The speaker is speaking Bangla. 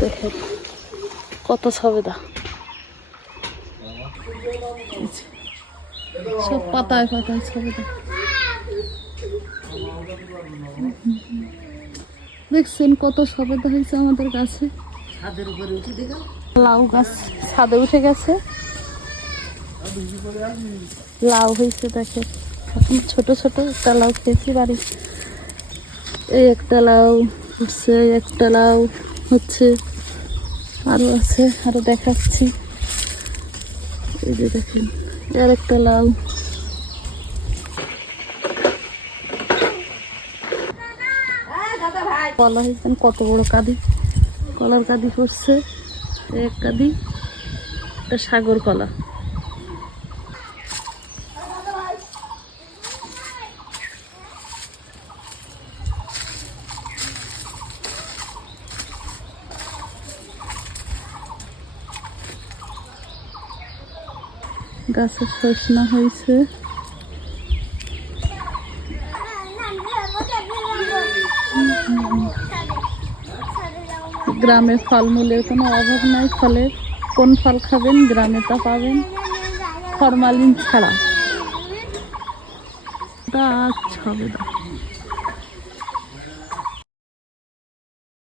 দেখো কত সবেদা, সব পাতায় পাতায় সবেদা। দেখছেন কত সবেদা হয়েছে আমাদের গাছে। লাউ গাছ ছাদে উঠে গেছে, লাউ হয়েছে দেখে। এখন ছোট ছোট একটা লাউ খেয়েছি বাড়ি। এই একটা লাউ হচ্ছে, একটা লাউ হচ্ছে, আরো আছে, আরো দেখাচ্ছি। এই যে দেখেন আর একটা লাউ। কলা হয়েছেন কত বড় কাঁদি, কলার কাঁদি করছে এক কাঁদি, একটা সাগর কলা। গাছের সজনা হয়েছে। গ্রামে ফলমূলের কোনো অভাব নাই, ফলের কোন ফল খাবেন গ্রামে তা পাবেন ফরমালিন ছাড়া। গাছ সবেদা।